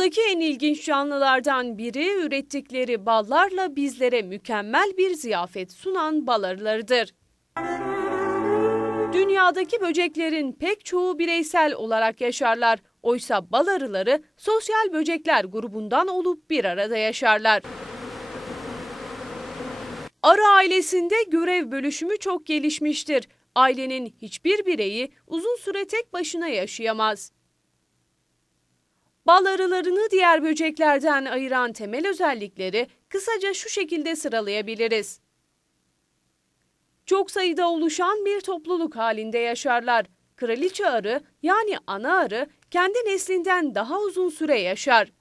Doğadaki en ilginç canlılardan biri ürettikleri ballarla bizlere mükemmel bir ziyafet sunan bal arılarıdır. Dünyadaki böceklerin pek çoğu bireysel olarak yaşarlar. Oysa bal arıları sosyal böcekler grubundan olup bir arada yaşarlar. Arı ailesinde görev bölüşümü çok gelişmiştir. Ailenin hiçbir bireyi uzun süre tek başına yaşayamaz. Bal arılarını diğer böceklerden ayıran temel özellikleri kısaca şu şekilde sıralayabiliriz. Çok sayıda oluşan bir topluluk halinde yaşarlar. Kraliçe arı yani ana arı kendi neslinden daha uzun süre yaşar.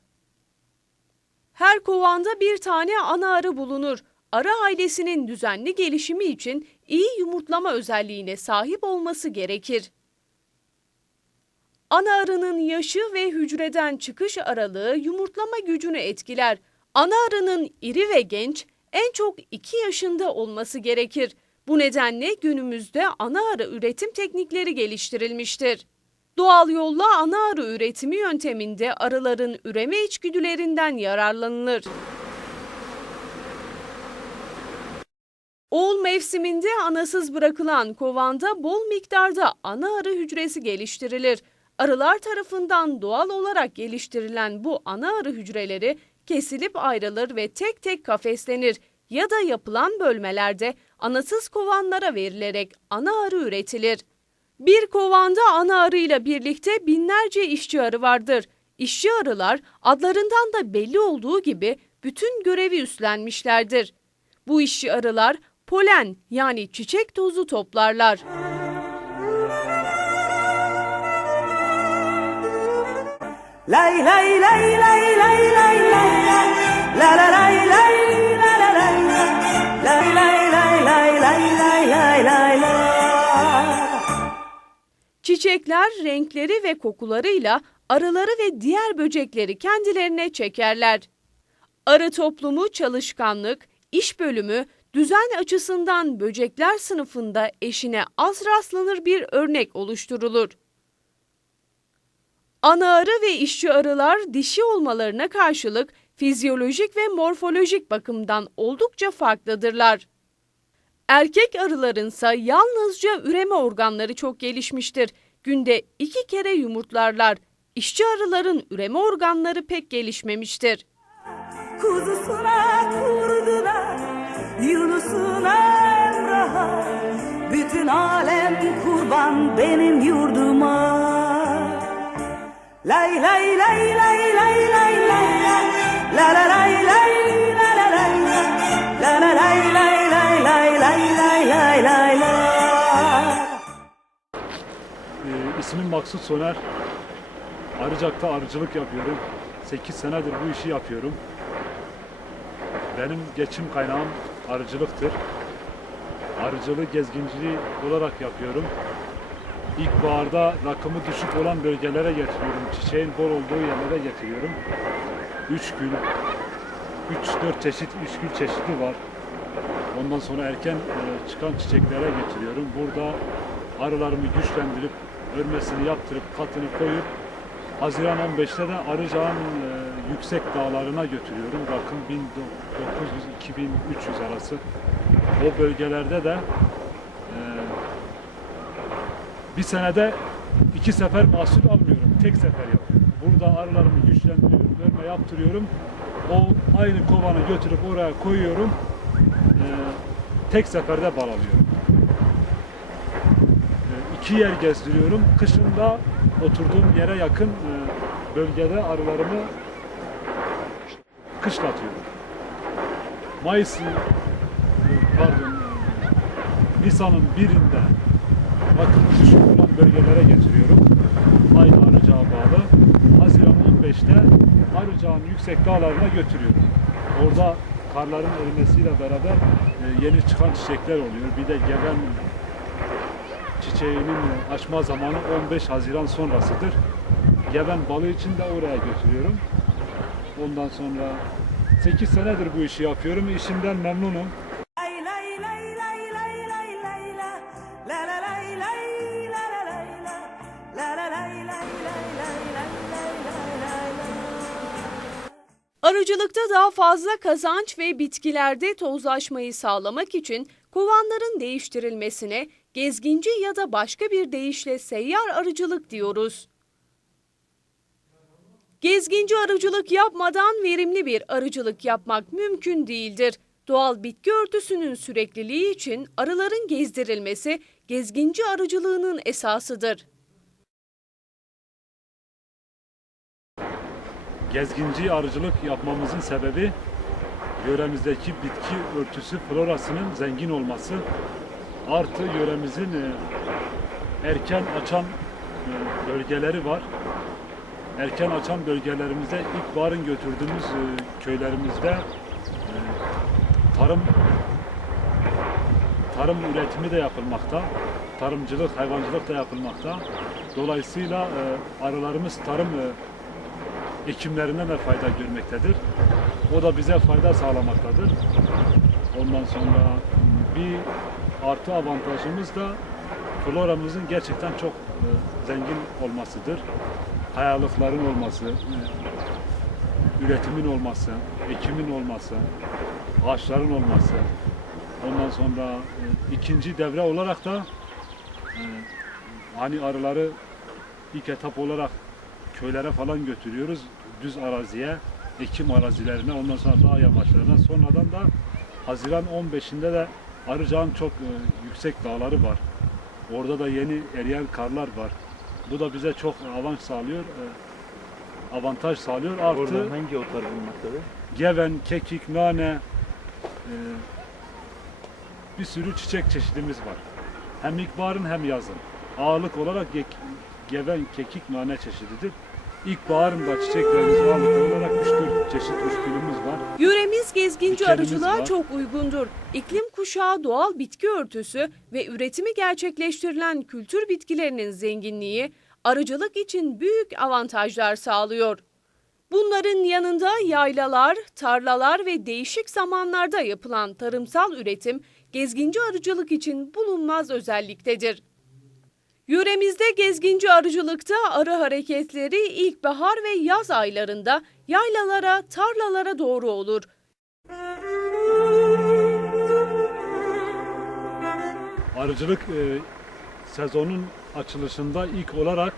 Her kovanda bir tane ana arı bulunur. Arı ailesinin düzenli gelişimi için iyi yumurtlama özelliğine sahip olması gerekir. Ana arının yaşı ve hücreden çıkış aralığı yumurtlama gücünü etkiler. Ana arının iri ve genç en çok 2 yaşında olması gerekir. Bu nedenle günümüzde ana arı üretim teknikleri geliştirilmiştir. Doğal yolla ana arı üretimi yönteminde arıların üreme içgüdülerinden yararlanılır. Oğul mevsiminde anasız bırakılan kovanda bol miktarda ana arı hücresi geliştirilir. Arılar tarafından doğal olarak geliştirilen bu ana arı hücreleri kesilip ayrılır ve tek tek kafeslenir ya da yapılan bölmelerde anasız kovanlara verilerek ana arı üretilir. Bir kovanda ana arıyla birlikte binlerce işçi arı vardır. İşçi arılar adlarından da belli olduğu gibi bütün görevi üstlenmişlerdir. Bu işçi arılar polen yani çiçek tozu toplarlar. Lay lay lay lay lay lay lay la la lay lay la la lay lay lay lay lay lay lay lay lay la Çiçekler renkleri ve kokularıyla arıları ve diğer böcekleri kendilerine çekerler. Arı toplumu çalışkanlık, iş bölümü, düzen açısından böcekler sınıfında eşine az rastlanır bir örnek oluşturulur. Ana arı ve işçi arılar dişi olmalarına karşılık fizyolojik ve morfolojik bakımdan oldukça farklıdırlar. Erkek arılarınsa yalnızca üreme organları çok gelişmiştir. Günde iki kere yumurtlarlar. İşçi arıların üreme organları pek gelişmemiştir. Kuzusuna kurdular Yunus'un emraha Bütün alem kurban benim yurduma Lay lay lay lay lay lay lay La la lay lay la la lay La la lay lay lay lay lay lay lay lay la Ee, ismim Maksut Soner. Arıcak'ta arıcılık yapıyorum. 8 senedir bu işi yapıyorum. Benim geçim kaynağım arıcılıktır. Arıcılığı gezginciliği olarak yapıyorum. İlkbaharda rakımı düşük olan bölgelere getiriyorum. Çiçeğin bol olduğu yerlere getiriyorum. 3 gül, 3-4 çeşit, 3 gül çeşidi var. Ondan sonra erken e, çıkan çiçeklere getiriyorum. Burada arılarımı güçlendirip örmesini yaptırıp katını koyup Haziran 15'te de Arıcağ'ın e, yüksek dağlarına götürüyorum. Rakım 1900-2300 arası. O bölgelerde de bir senede iki sefer mahsul almıyorum. Tek sefer yapıyorum. Burada arılarımı güçlendiriyorum, örme yaptırıyorum. O aynı kovanı götürüp oraya koyuyorum. E, tek seferde bal alıyorum. E, iki yer gezdiriyorum. Kışında oturduğum yere yakın e, bölgede arılarımı kışlatıyorum. Mayıs'ın e, pardon e, Nisan'ın birinde bakın düşük olan bölgelere getiriyorum. Aynı Arıcağa bağlı. Haziran 15'te Arıcağ'ın yüksek dağlarına götürüyorum. Orada karların erimesiyle beraber e, yeni çıkan çiçekler oluyor. Bir de geben çiçeğinin açma zamanı 15 Haziran sonrasıdır. Geben balı için de oraya götürüyorum. Ondan sonra 8 senedir bu işi yapıyorum. İşimden memnunum. Arıcılıkta daha fazla kazanç ve bitkilerde tozlaşmayı sağlamak için kovanların değiştirilmesine gezginci ya da başka bir deyişle seyyar arıcılık diyoruz. Gezginci arıcılık yapmadan verimli bir arıcılık yapmak mümkün değildir. Doğal bitki örtüsünün sürekliliği için arıların gezdirilmesi gezginci arıcılığının esasıdır. Gezginci arıcılık yapmamızın sebebi yöremizdeki bitki örtüsü florasının zengin olması artı yöremizin e, erken açan e, bölgeleri var. Erken açan bölgelerimizde ilkbaharın götürdüğümüz e, köylerimizde tarım tarım üretimi de yapılmakta. Tarımcılık, hayvancılık da yapılmakta. Dolayısıyla arılarımız tarım ekimlerinden de fayda görmektedir. O da bize fayda sağlamaktadır. Ondan sonra bir artı avantajımız da floramızın gerçekten çok e, zengin olmasıdır. Kayalıkların olması, e, üretimin olması, ekimin olması, ağaçların olması. Ondan sonra e, ikinci devre olarak da hani arıları ilk etap olarak köylere falan götürüyoruz. Düz araziye, ekim arazilerine, ondan sonra dağ yamaçlarına. Sonradan da Haziran 15'inde de Arıcağın çok e, yüksek dağları var. Orada da yeni eriyen karlar var. Bu da bize çok avantaj sağlıyor. e, avantaj sağlıyor. Artı Orada hangi otlar bulunmaktadır? geven, kekik, nane e, bir sürü çiçek çeşidimiz var. Hem ilkbaharın hem yazın. Ağırlık olarak ge- geven, kekik, nane çeşididir. İlkbaharın da çiçeklerimiz ağırlıklı olarak 3-4 çeşit uçgülümüz var. Yöremiz gezginci Dikenimiz arıcılığa var. çok uygundur. İklim kuşağı doğal bitki örtüsü ve üretimi gerçekleştirilen kültür bitkilerinin zenginliği arıcılık için büyük avantajlar sağlıyor. Bunların yanında yaylalar, tarlalar ve değişik zamanlarda yapılan tarımsal üretim gezginci arıcılık için bulunmaz özelliktedir. Yöremizde gezginci arıcılıkta arı hareketleri ilkbahar ve yaz aylarında yaylalara, tarlalara doğru olur. Arıcılık e, sezonun açılışında ilk olarak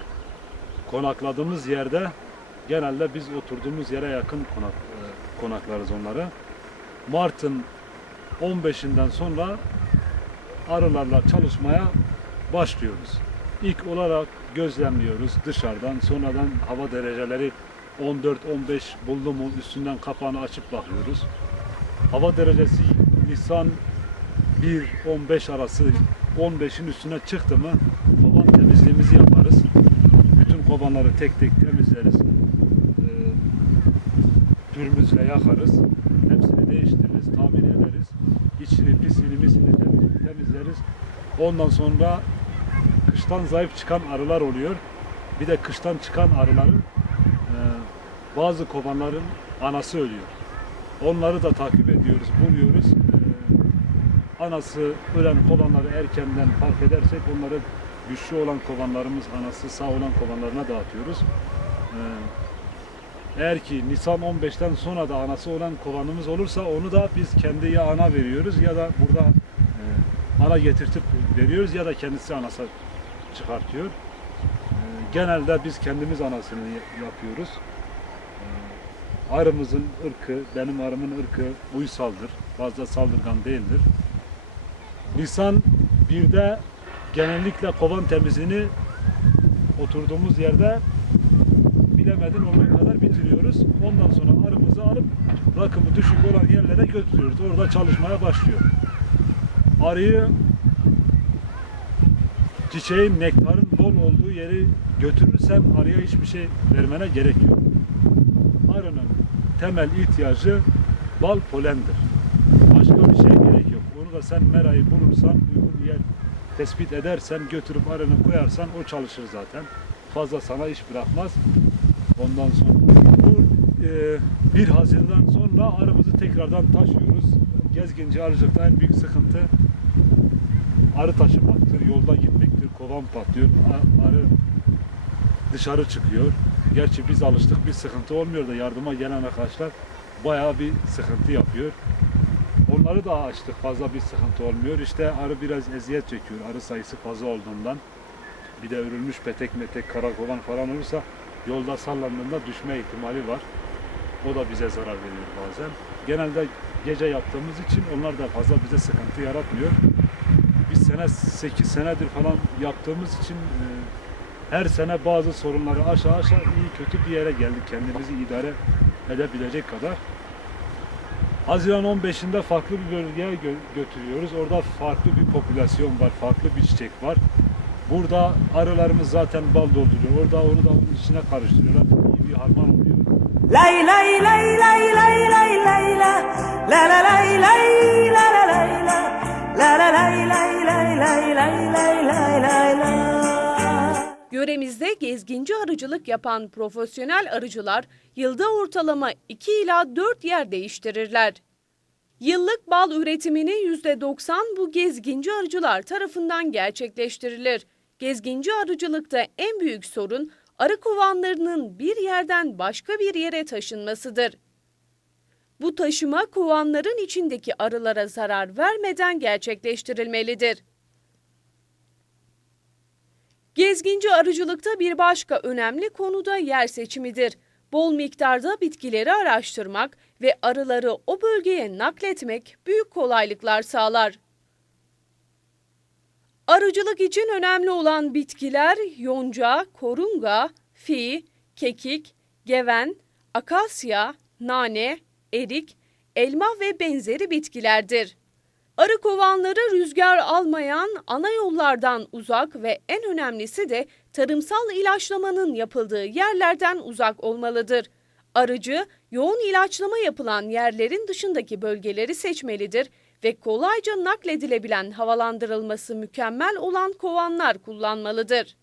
konakladığımız yerde genelde biz oturduğumuz yere yakın konak, e, konaklarız onları. Mart'ın 15'inden sonra arılarla çalışmaya başlıyoruz. İlk olarak gözlemliyoruz dışarıdan. Sonradan hava dereceleri 14-15 buldu mu üstünden kapağını açıp bakıyoruz. Hava derecesi Nisan 1-15 arası 15'in üstüne çıktı mı kovan temizliğimizi yaparız. Bütün kovanları tek tek temizleriz. Ee, pürmüzle yakarız. Hepsini değiştiririz, tamir ederiz. İçini, pisini, misini temiz- temizleriz. Ondan sonra kıştan zayıf çıkan arılar oluyor. Bir de kıştan çıkan arıların e, bazı kovanların anası ölüyor. Onları da takip ediyoruz, buluyoruz. Ee, anası ölen kovanları erkenden fark edersek onları güçlü olan kovanlarımız anası sağ olan kovanlarına dağıtıyoruz. Ee, eğer ki Nisan 15'ten sonra da anası olan kovanımız olursa onu da biz kendi ya ana veriyoruz ya da burada e, ana getirtip veriyoruz ya da kendisi anası çıkartıyor. Ee, genelde biz kendimiz anasını yapıyoruz. Ee, arımızın ırkı, benim arımın ırkı uysaldır. Fazla saldırgan değildir. Nisan 1'de genellikle kovan temizliğini oturduğumuz yerde bilemedin olduğu kadar bitiriyoruz. Ondan sonra arımızı alıp rakımı düşük olan yerlere götürüyoruz. Orada çalışmaya başlıyor. Arıyı çiçeğin, nektarın bol olduğu yeri götürürsen arıya hiçbir şey vermene gerek yok. Arının temel ihtiyacı bal polendir. Başka bir şeye gerek yok. Onu da sen merayı bulursan, uygun yer tespit edersen, götürüp arını koyarsan o çalışır zaten. Fazla sana iş bırakmaz. Ondan sonra bu e, 1 Haziran'dan sonra arımızı tekrardan taşıyoruz. Gezginci arıcılıkta en büyük sıkıntı arı taşımaktır, yolda gitmektir, kovan patlıyor, arı dışarı çıkıyor. Gerçi biz alıştık, bir sıkıntı olmuyor da yardıma gelen arkadaşlar bayağı bir sıkıntı yapıyor. Onları da açtık fazla bir sıkıntı olmuyor. İşte arı biraz eziyet çekiyor arı sayısı fazla olduğundan. Bir de örülmüş petek metek karakovan falan olursa yolda sallandığında düşme ihtimali var. O da bize zarar veriyor bazen. Genelde gece yaptığımız için onlar da fazla bize sıkıntı yaratmıyor. Sene 8 senedir falan yaptığımız için e, her sene bazı sorunları aşağı aşağı iyi kötü bir yere geldik. Kendimizi idare edebilecek kadar. Haziran 15'inde farklı bir bölgeye gö- götürüyoruz. Orada farklı bir popülasyon var, farklı bir çiçek var. Burada arılarımız zaten bal dolduruyor. Orada onu da onun içine karıştırıyorlar. İyi bir harman oluyor. Lay lay lay lay lay lay lay la La la Yöremizde gezginci arıcılık yapan profesyonel arıcılar yılda ortalama 2 ila 4 yer değiştirirler. Yıllık bal üretimini %90 bu gezginci arıcılar tarafından gerçekleştirilir. Gezginci arıcılıkta en büyük sorun arı kovanlarının bir yerden başka bir yere taşınmasıdır. Bu taşıma kovanların içindeki arılara zarar vermeden gerçekleştirilmelidir. Gezginci arıcılıkta bir başka önemli konu da yer seçimidir. Bol miktarda bitkileri araştırmak ve arıları o bölgeye nakletmek büyük kolaylıklar sağlar. Arıcılık için önemli olan bitkiler yonca, korunga, fi, kekik, geven, akasya, nane, erik, elma ve benzeri bitkilerdir. Arı kovanları rüzgar almayan ana yollardan uzak ve en önemlisi de tarımsal ilaçlamanın yapıldığı yerlerden uzak olmalıdır. Arıcı yoğun ilaçlama yapılan yerlerin dışındaki bölgeleri seçmelidir ve kolayca nakledilebilen havalandırılması mükemmel olan kovanlar kullanmalıdır.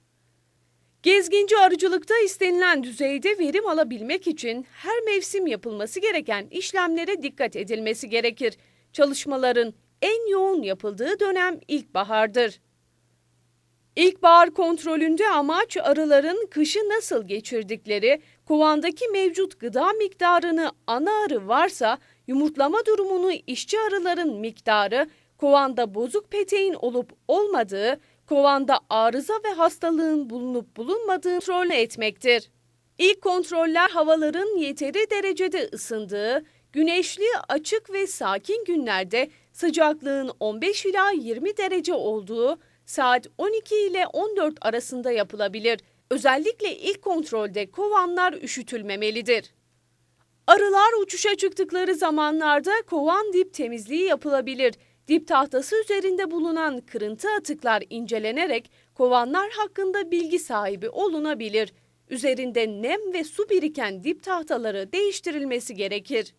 Gezginci arıcılıkta istenilen düzeyde verim alabilmek için her mevsim yapılması gereken işlemlere dikkat edilmesi gerekir. Çalışmaların en yoğun yapıldığı dönem ilkbahardır. İlkbahar kontrolünde amaç arıların kışı nasıl geçirdikleri, kovandaki mevcut gıda miktarını ana arı varsa yumurtlama durumunu işçi arıların miktarı, kovanda bozuk peteğin olup olmadığı, kovanda arıza ve hastalığın bulunup bulunmadığı kontrol etmektir. İlk kontroller havaların yeteri derecede ısındığı, güneşli, açık ve sakin günlerde sıcaklığın 15 ila 20 derece olduğu saat 12 ile 14 arasında yapılabilir. Özellikle ilk kontrolde kovanlar üşütülmemelidir. Arılar uçuşa çıktıkları zamanlarda kovan dip temizliği yapılabilir. Dip tahtası üzerinde bulunan kırıntı atıklar incelenerek kovanlar hakkında bilgi sahibi olunabilir. Üzerinde nem ve su biriken dip tahtaları değiştirilmesi gerekir.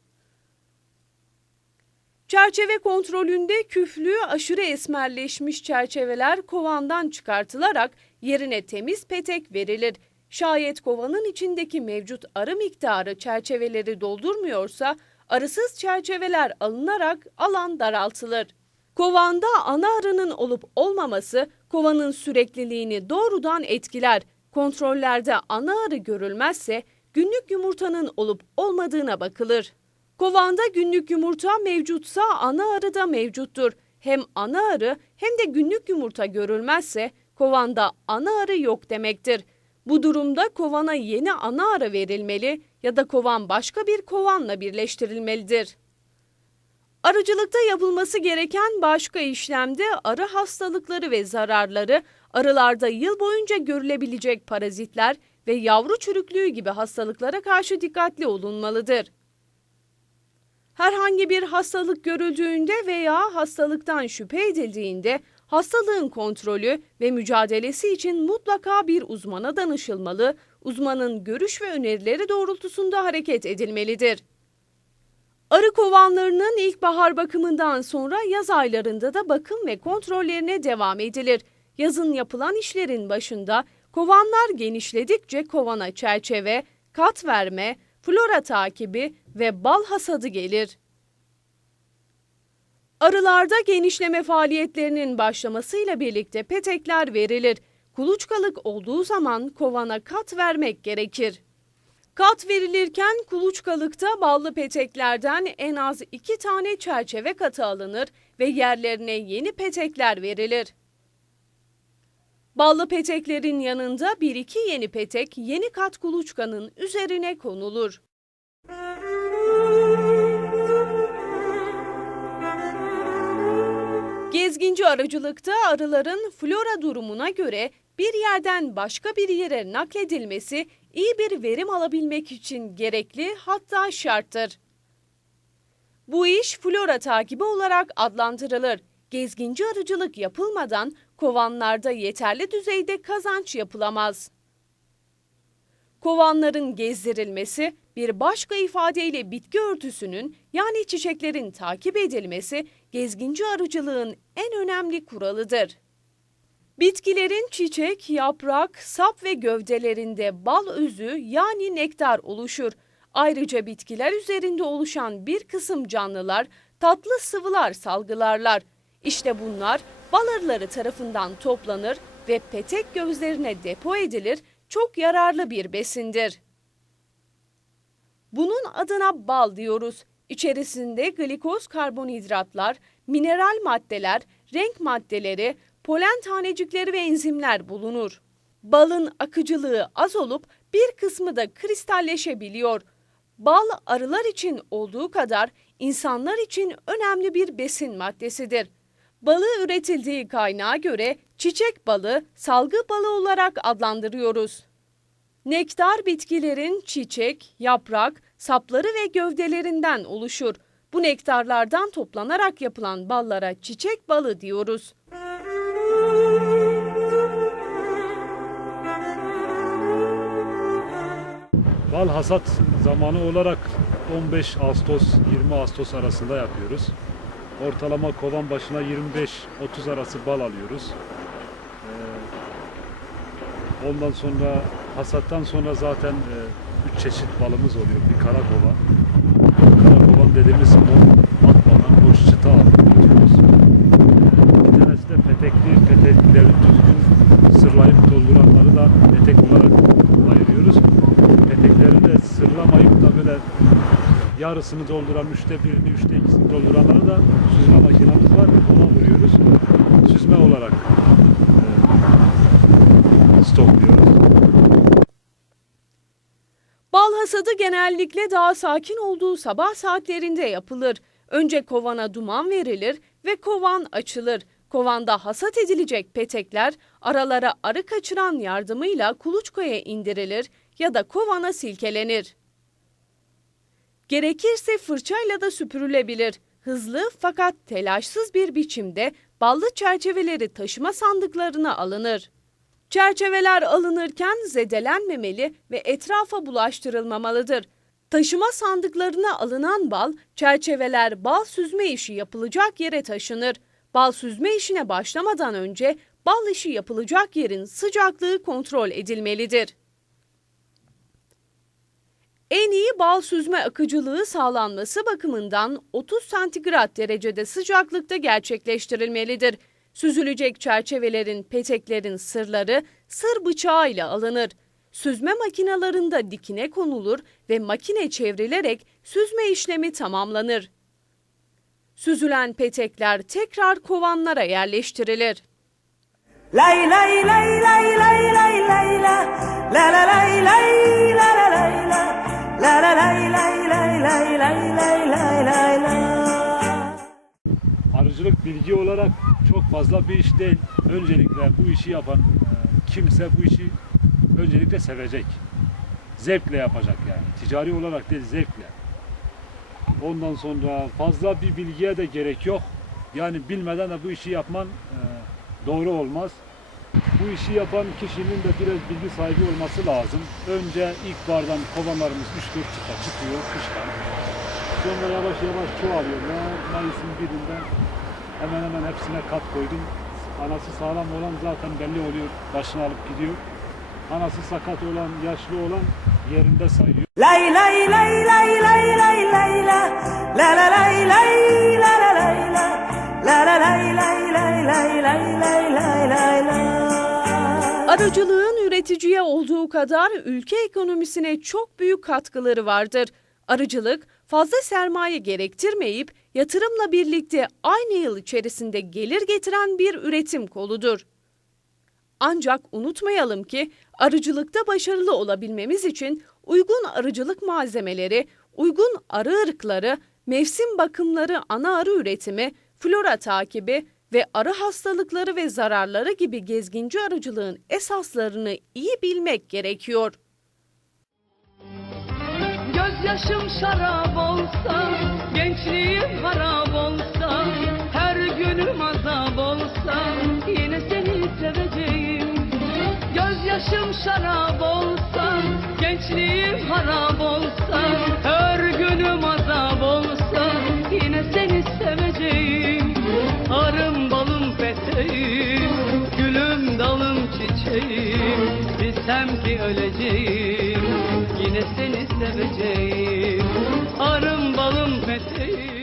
Çerçeve kontrolünde küflü aşırı esmerleşmiş çerçeveler kovandan çıkartılarak yerine temiz petek verilir. Şayet kovanın içindeki mevcut arı miktarı çerçeveleri doldurmuyorsa arısız çerçeveler alınarak alan daraltılır. Kovanda ana arının olup olmaması kovanın sürekliliğini doğrudan etkiler. Kontrollerde ana arı görülmezse günlük yumurtanın olup olmadığına bakılır. Kovanda günlük yumurta mevcutsa ana arı da mevcuttur. Hem ana arı hem de günlük yumurta görülmezse kovanda ana arı yok demektir. Bu durumda kovana yeni ana arı verilmeli ya da kovan başka bir kovanla birleştirilmelidir. Arıcılıkta yapılması gereken başka işlemde arı hastalıkları ve zararları, arılarda yıl boyunca görülebilecek parazitler ve yavru çürüklüğü gibi hastalıklara karşı dikkatli olunmalıdır. Herhangi bir hastalık görüldüğünde veya hastalıktan şüphe edildiğinde hastalığın kontrolü ve mücadelesi için mutlaka bir uzmana danışılmalı, uzmanın görüş ve önerileri doğrultusunda hareket edilmelidir. Arı kovanlarının ilkbahar bakımından sonra yaz aylarında da bakım ve kontrollerine devam edilir. Yazın yapılan işlerin başında kovanlar genişledikçe kovana çerçeve, kat verme, flora takibi ve bal hasadı gelir. Arılarda genişleme faaliyetlerinin başlamasıyla birlikte petekler verilir. Kuluçkalık olduğu zaman kovana kat vermek gerekir. Kat verilirken kuluçkalıkta ballı peteklerden en az iki tane çerçeve katı alınır ve yerlerine yeni petekler verilir. Ballı peteklerin yanında bir iki yeni petek yeni kat kuluçkanın üzerine konulur. Gezginci aracılıkta arıların flora durumuna göre bir yerden başka bir yere nakledilmesi iyi bir verim alabilmek için gerekli hatta şarttır. Bu iş flora takibi olarak adlandırılır. Gezginci arıcılık yapılmadan kovanlarda yeterli düzeyde kazanç yapılamaz. Kovanların gezdirilmesi, bir başka ifadeyle bitki örtüsünün yani çiçeklerin takip edilmesi gezginci arıcılığın en önemli kuralıdır. Bitkilerin çiçek, yaprak, sap ve gövdelerinde bal özü yani nektar oluşur. Ayrıca bitkiler üzerinde oluşan bir kısım canlılar tatlı sıvılar salgılarlar. İşte bunlar bal arıları tarafından toplanır ve petek gözlerine depo edilir. Çok yararlı bir besindir. Bunun adına bal diyoruz. İçerisinde glikoz karbonhidratlar, mineral maddeler, renk maddeleri, polen tanecikleri ve enzimler bulunur. Balın akıcılığı az olup bir kısmı da kristalleşebiliyor. Bal arılar için olduğu kadar insanlar için önemli bir besin maddesidir. Balı üretildiği kaynağa göre çiçek balı, salgı balı olarak adlandırıyoruz. Nektar bitkilerin çiçek, yaprak, sapları ve gövdelerinden oluşur. Bu nektarlardan toplanarak yapılan ballara çiçek balı diyoruz. Bal hasat zamanı olarak 15 Ağustos 20 Ağustos arasında yapıyoruz. Ortalama kovan başına 25-30 arası bal alıyoruz. Ee, Ondan sonra hasattan sonra zaten 3 çeşit balımız oluyor. Bir kara kovan. Kara kovan dediğimiz mor at balı, boş çıta diyoruz. Ee, Bir tanesi de petekli, petekleri düzgün sırlayıp dolduranları da petek olarak ayırıyoruz. Petekleri de sırlamayıp da böyle yarısını dolduran, üçte birini, üçte ikisini dolduranları da süzme makinamız var. Ona vuruyoruz. Süzme olarak e, stokluyoruz. Bal hasadı genellikle daha sakin olduğu sabah saatlerinde yapılır. Önce kovana duman verilir ve kovan açılır. Kovanda hasat edilecek petekler aralara arı kaçıran yardımıyla kuluçkaya indirilir ya da kovana silkelenir. Gerekirse fırçayla da süpürülebilir. Hızlı fakat telaşsız bir biçimde ballı çerçeveleri taşıma sandıklarına alınır. Çerçeveler alınırken zedelenmemeli ve etrafa bulaştırılmamalıdır. Taşıma sandıklarına alınan bal, çerçeveler bal süzme işi yapılacak yere taşınır. Bal süzme işine başlamadan önce bal işi yapılacak yerin sıcaklığı kontrol edilmelidir. En iyi bal süzme akıcılığı sağlanması bakımından 30 santigrat derecede sıcaklıkta gerçekleştirilmelidir. Süzülecek çerçevelerin, peteklerin sırları sır bıçağı ile alınır. Süzme makinalarında dikine konulur ve makine çevrilerek süzme işlemi tamamlanır. Süzülen petekler tekrar kovanlara yerleştirilir. Lay lay lay lay lay lay lay la la la lay lay la la lay la la la lay lay lay lay lay lay lay Arıcılık bilgi olarak çok fazla bir iş değil. Öncelikle bu işi yapan e, kimse bu işi öncelikle sevecek. Zevkle yapacak yani. Ticari olarak değil zevkle. Ondan sonra fazla bir bilgiye de gerek yok. Yani bilmeden de bu işi yapman e, doğru olmaz. Bu işi yapan kişinin de biraz bilgi sahibi olması lazım. Önce ilkbahardan kovanlarımız 3-4 çıta çıkıyor kıştan. Sonra yavaş yavaş çoğalıyorlar. Mayıs'ın birinden hemen hemen hepsine kat koydum. Anası sağlam olan zaten belli oluyor. Başını alıp gidiyor. Anası sakat olan, yaşlı olan yerinde sayıyor. Lay lay lay lay lay lay lay la la la lay lay la la lay la la la lay lay lay lay lay lay lay lay la Arıcılığın üreticiye olduğu kadar ülke ekonomisine çok büyük katkıları vardır. Arıcılık fazla sermaye gerektirmeyip yatırımla birlikte aynı yıl içerisinde gelir getiren bir üretim koludur. Ancak unutmayalım ki arıcılıkta başarılı olabilmemiz için uygun arıcılık malzemeleri, uygun arı ırkları, mevsim bakımları, ana arı üretimi, flora takibi ve arı hastalıkları ve zararları gibi gezginci arıcılığın esaslarını iyi bilmek gerekiyor. Gözyaşım şarap olsa, gençliğim harap olsa, her günüm azap olsa, yine seni seveceğim. Gözyaşım şarap olsa, gençliğim harap olsa, her günüm azap olsa, yine seni seveceğim. Arım balım peteğim, gülüm dalım çiçeğim, bilsem ki öleceğim, de seni seveceğim? Arım balım peteğim